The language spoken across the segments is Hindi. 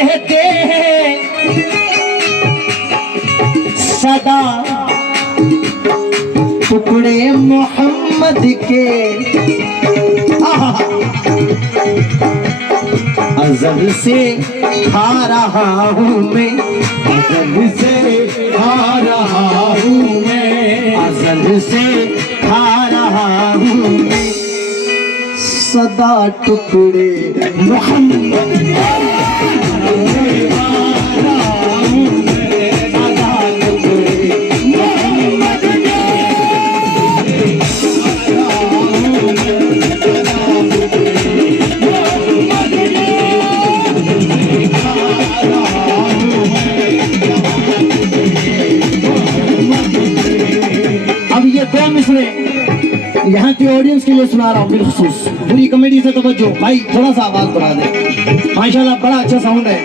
रहते हैं सदा टुकड़े मोहम्मद के। अज़ल से खा रहा हूँ मैं, अज़ल से खा रहा हूँ मैं, अज़ल से खा रहा हूँ मैं सदा टुकड़े मोहम्मद के। यहाँ की ऑडियंस के लिए सुना रहा हूँ बिलखुसूस, पूरी कमेडी से तवज्जो। भाई थोड़ा सा आवाज बढ़ा दे, माशाल्लाह बड़ा अच्छा साउंड है,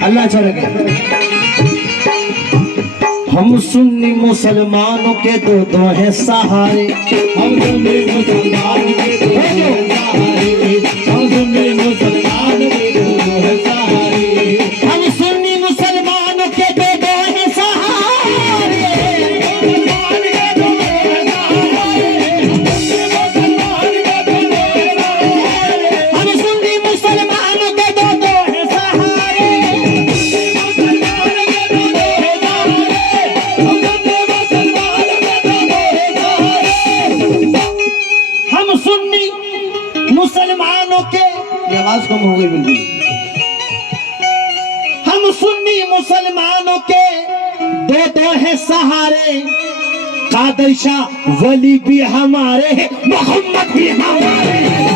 अल्लाह अच्छा रखे। हम सुन्नी मुसलमानों के दो दो हैं सहारे, हम सुन्नी मुसलमान के दो दो हैं सहारे, हम सुन्नी मुसलमान के दो दो हैं सहारे, हम सुन्नी मुसलमानों के दो दो हैं सहारे, मुसलमानों के, आवाज कम हो गई बिल्कुल। हम सुन्नी मुसलमानों के दो दो हैं सहारे, कादर शाह वली भी हमारे हैं, मोहम्मद भी हमारे हैं।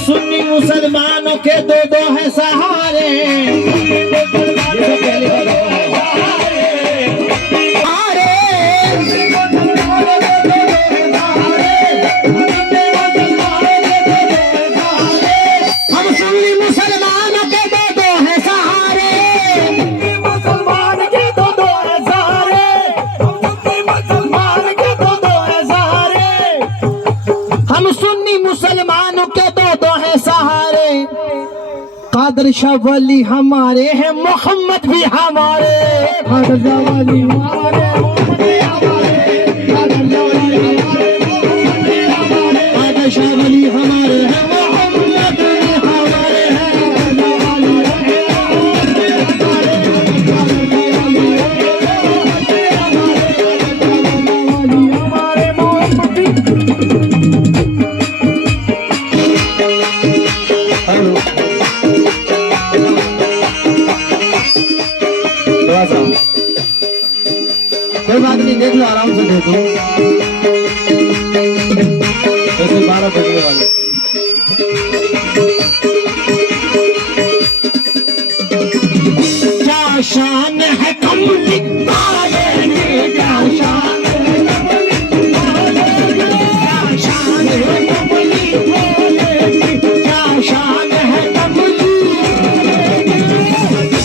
सुन्नी मुसलमानों के दो दो हैं सहारे, हम सुन्नी मुसलमानों के दो दो हैं सहारे, मुसलमान के दो दो हैं सहारे, मुसलमान के दो दो हैं सहारे, हम सुन्नी मुसलमानों के दो दो हैं सहारे, कादर शाह वली हमारे हैं, मोहम्मद भी हमारे, कादर शाह वली हमारे, मोहम्मद भी हमारे, कादर शाह वली हमारे, मोहम्मद भी हमारे, कादर शाह वली हमारे हैं, मोहम्मद भी हमारे हैं। कोई बात नहीं, देख लो आराम से देख लो, वैसे 12 बजने वाले। क्या शान है कमली वाले की, क्या शान है कमली वाले की, क्या शान है कमली वाले की, क्या शान है कमली वाले की,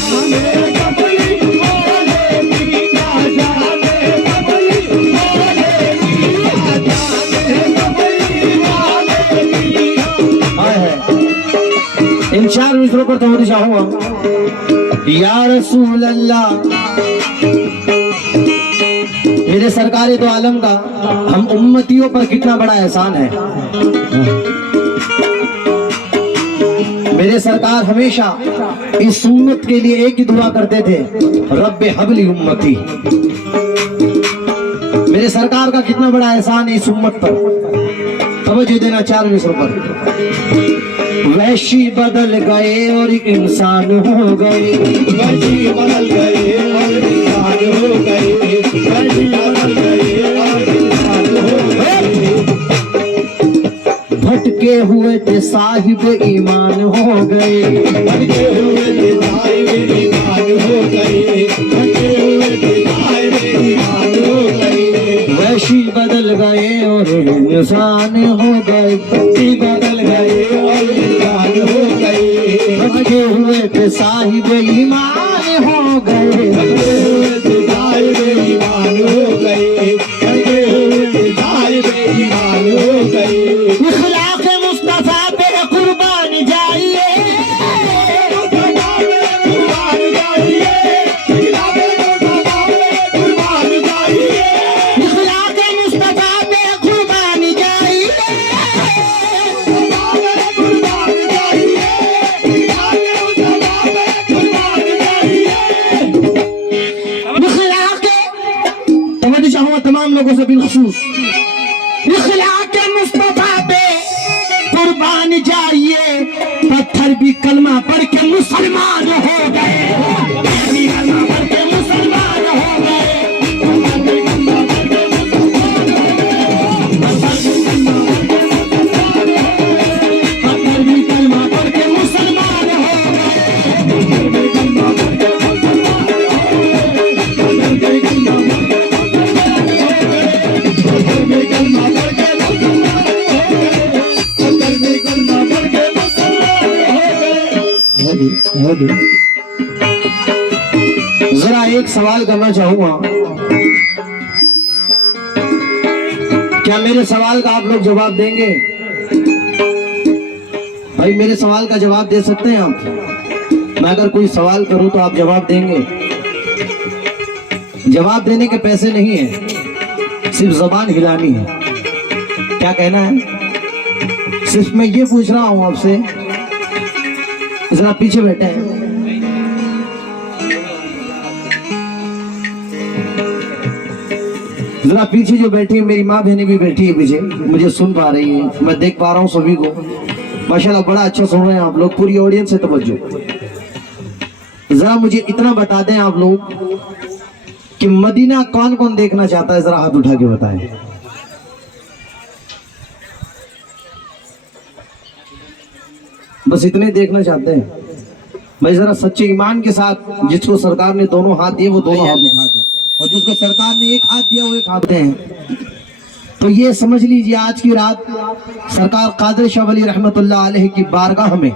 शान है कमली वाले की, क्या शान है कमली वाले की, क्या शान है कमली वाले की। हाय है इन 4 मिसरों पर तवज्जो चाहूंगा। या रसूल अल्लाह, मेरे सरकारे दो आलम का हम उम्मतियों पर कितना बड़ा एहसान है। मेरे सरकार हमेशा इस उम्मत के लिए एक ही दुआ करते थे, रब्बे हबली उम्मती। मेरे सरकार का कितना बड़ा एहसान है इस उम्मत पर, तवज्जो देना 4 मिसरों पर। वैशी बदल गए और इंसान हो गए, वैशी बदल गए और इंसान हो गए, वैशी बदल गए और इंसान हो गए, भटके हुए थे साहिब ईमान हो गए, भटके हुए थे साहिब ईमान हो गए, भटके हुए थे साहिब ईमान हो गए, वैशी बदल गए और इंसान हो गए, बदल गए और इंसान हो गए, के साहिब ईमान हो गए, साहिब ईमान हो गए, साहिब ईमान हो गए। इखलाक मुस्तफा पे कुर्बान जाइए, कुर्बान जाइए, कुर्बान जाइए, इखलाक मुस्तफा पे कुर्बान जाइए, कुर्बान जाइए, इखलाक तवज्जो चाहूंगा तमाम लोगों से बिलखुसूस, इखलाक मुस्तफा पे कुर्बान जाइए। पत्थर भी कलमा पढ़ के मुसलमान हो गए, पत्थर भी कलमा पढ़ के मुसलमान हो गए, पत्थर भी कलमा पढ़ के मुसलमान हो गए। जरा एक सवाल करना चाहूंगा, क्या मेरे सवाल का आप लोग जवाब देंगे? भाई मेरे सवाल का जवाब दे सकते हैं आप? मैं अगर कोई सवाल करूं तो आप जवाब देंगे? जवाब देने के पैसे नहीं है, सिर्फ जबान हिलानी है। क्या कहना है? सिर्फ मैं ये पूछ रहा हूं आपसे, जरा पीछे बैठे हैं, जरा पीछे जो बैठी है मेरी माँ बहनें भी बैठी है पीछे, मुझे सुन पा रही है, मैं देख पा रहा हूँ सभी को। माशाल्लाह बड़ा अच्छा सुन रहे हैं आप लोग, पूरी ऑडियंस से तवज्जो। जरा मुझे इतना बता दें आप लोग कि मदीना कौन कौन देखना चाहता है, जरा हाथ उठा के बताएं। बस इतने देखना चाहते हैं? भाई जरा सच्चे ईमान के साथ जिसको सरकार ने दोनों हाथ दिए वो दोनों हाथ उठा दे, और जिसको सरकार ने एक हाथ दिया वो एक हाथ दे हैं। तो ये समझ लीजिए आज की रात सरकार कादिर शाह वली रहमतुल्लाह अलैह की बारगाह में,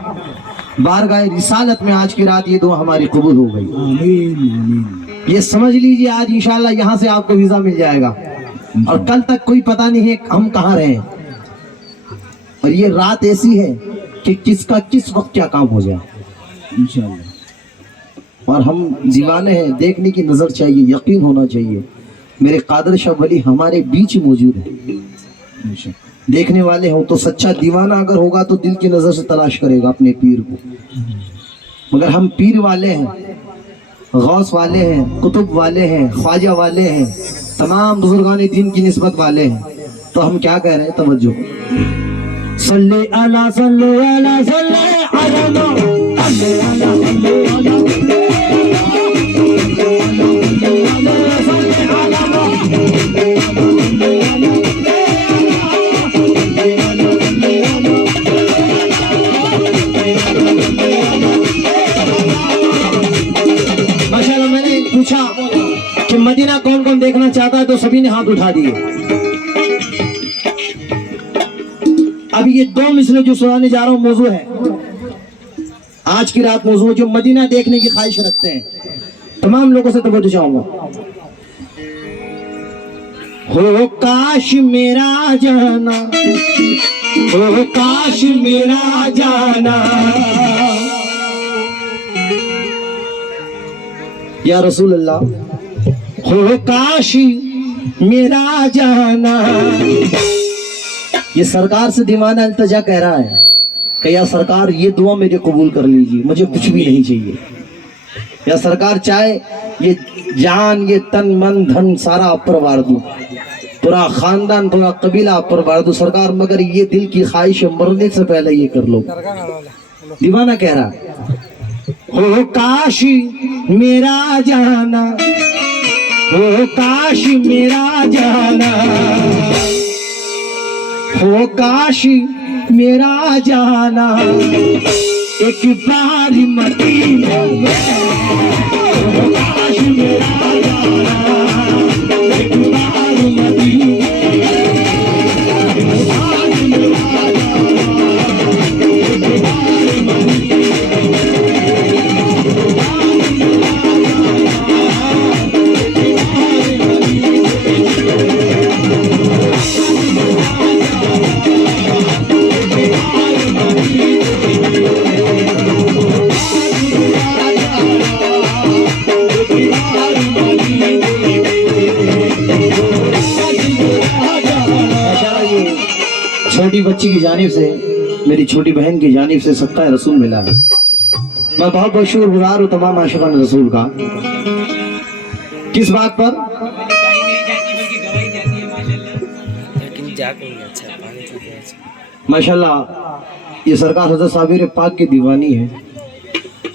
बारगाह रिसालत में आज की रात ये दुआ हमारी कबूल हो गई। आमीन आमीन। ये समझ लीजिए आज इंशाल्लाह यहाँ से आपको वीजा मिल जाएगा, और कल तक कोई पता नहीं है हम कहाँ रहे। और ये रात ऐसी है कि किसका किस वक्त क्या काम हो जाए इंशाअल्लाह। और हम दीवाने हैं, देखने की नजर चाहिए, यकीन होना चाहिए मेरे कादिर शाह वली हमारे बीच मौजूद है। देखने वाले हो तो सच्चा दीवाना अगर होगा तो दिल की नजर से तलाश करेगा अपने पीर को। मगर हम पीर वाले हैं, गौस वाले हैं, कुतुब वाले हैं, ख्वाजा वाले हैं, तमाम बुजुर्गान दीन की निस्बत वाले हैं, तो हम क्या कह रहे हैं? तवज्जो। सल्ले अला सल्ले अला सल्ले अला माशाल्लाह मैंने पूछा कि मदीना कौन कौन देखना चाहता है, तो सभी ने हाथ उठा दिए। अभी ये दो मिसरे जो सुनाने जा रहा हूं मौजू है आज की रात, मौजू जो मदीना देखने की ख्वाहिश रखते हैं, तमाम लोगों से तवज्जो चाहूंगा। हो काश मेरा जाना, हो काश मेरा जाना, या रसूल अल्लाह, हो काश मेरा जाना। ये सरकार से दीवाना इल्तिजा कह रहा है कि या सरकार ये दुआ मेरी कबूल कर लीजिए, मुझे कुछ भी नहीं चाहिए। या सरकार चाहे ये जान, ये तन मन धन सारा आप पर वार दूं, पूरा खानदान पूरा कबीला आप पर वार दूं सरकार, मगर ये दिल की ख्वाहिश मरने से पहले ये कर लो। दीवाना कह रहा हो काश मेरा जाना, हो काश मेरा जाना, हो काश मेरा जाना, एक बार मदीना में, हो काश मेरा जाना, एक बार मदीना में, हो काश मेरा जाना, एक बार मदीना में। छोटी बच्ची की जानिब से, मेरी छोटी बहन की जानिब से सदका रसूल मिला है। मैं बहुत बहुत शुक्रगुजार हूँ तमाम आशिकान रसूल का। किस बात पर? माशाल्लाह, ये सरकार हज़रत साबिर पाक की दीवानी है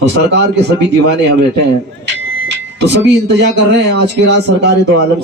और सरकार के सभी दीवाने यहाँ बैठे हैं, तो सभी इंतजार कर रहे हैं आज की रात सरकार दो आलम से